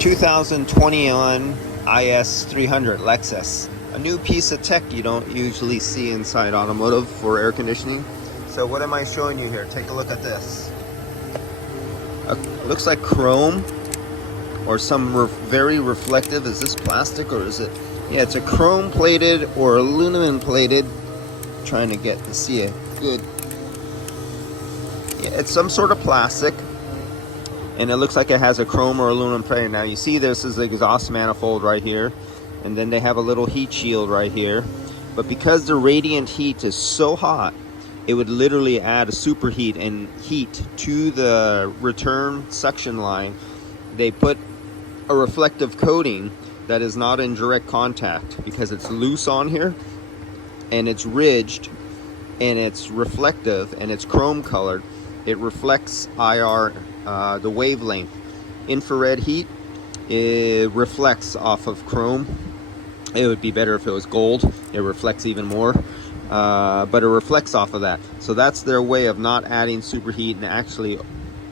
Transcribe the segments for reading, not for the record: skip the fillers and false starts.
2021 IS300 Lexus. A new piece of tech you don't usually see inside automotive for air conditioning. So what am I showing you here? Take a look at this. Looks like chrome or some very reflective. Is this plastic or is it? Yeah, it's a chrome plated or aluminum plated. Trying to get to see it good. Yeah, it's some sort of plastic. And it looks like it has a chrome or aluminum plate. Now you see this is the exhaust manifold right here, and then they have a little heat shield right here. But because the radiant heat is so hot, it would literally add a superheat and heat to the return suction line. They put a reflective coating that is not in direct contact because it's loose on here and it's ridged and it's reflective and it's chrome colored. It reflects IR, the wavelength. Infrared heat, it reflects off of chrome. It would be better if it was gold. It reflects even more, but it reflects off of that. So that's their way of not adding superheat and actually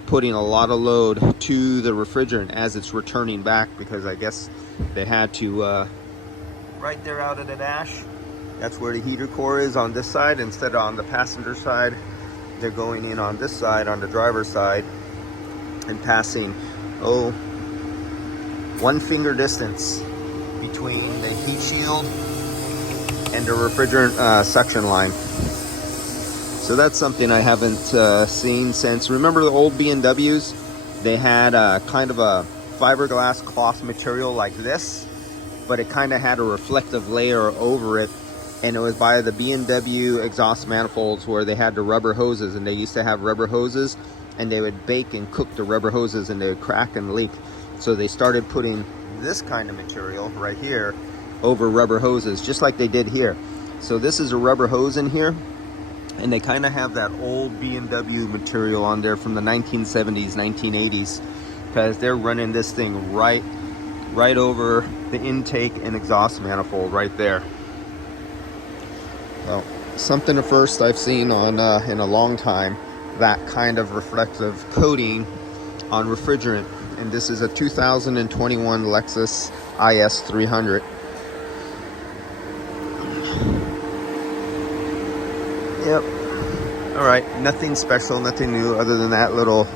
putting a lot of load to the refrigerant as it's returning back, because I guess they had to, right there out of the dash, that's where the heater core is on this side instead of on the passenger side. They're going in on this side, on the driver's side, and passing, 1 finger distance between the heat shield and the refrigerant suction line. So that's something I haven't seen since. Remember the old B&Ws? They had kind of a fiberglass cloth material like this, but it kind of had a reflective layer over it. And it was by the B&W exhaust manifolds where they had the rubber hoses, and they used to have rubber hoses and they would bake and cook the rubber hoses and they would crack and leak. So they started putting this kind of material right here over rubber hoses, just like they did here. So this is a rubber hose in here, and they kind of have that old B&W material on there from the 1970s, 1980s, because they're running this thing right over the intake and exhaust manifold right there. Well, something the first I've seen on in a long time, that kind of reflective coating on refrigerant. And this is a 2021 Lexus IS300. Yep. All right, nothing special, nothing new other than that little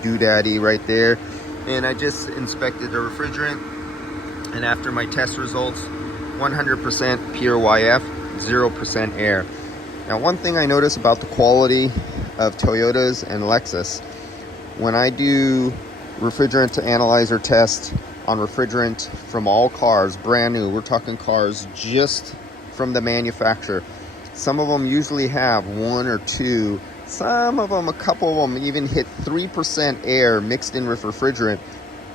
doodaddy right there. And I just inspected the refrigerant, and after my test results, 100% pure YF, 0% air. Now, one thing I notice about the quality of Toyotas and Lexus, when I do refrigerant to analyzer test on refrigerant from all cars, brand new, we're talking cars just from the manufacturer, some of them usually have 1 or 2, some of them, a couple of them even hit 3% air mixed in with refrigerant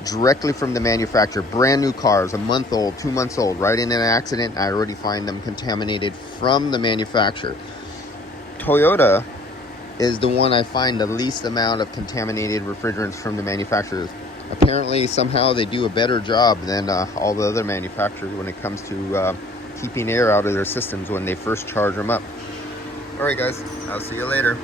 directly from the manufacturer. Brand new cars, a month old, 2 months old, right in an accident, I already find them contaminated from the manufacturer. Toyota is the one I find the least amount of contaminated refrigerants from the manufacturers. Apparently, somehow they do a better job than all the other manufacturers when it comes to keeping air out of their systems when they first charge them up. Alright guys, I'll see you later.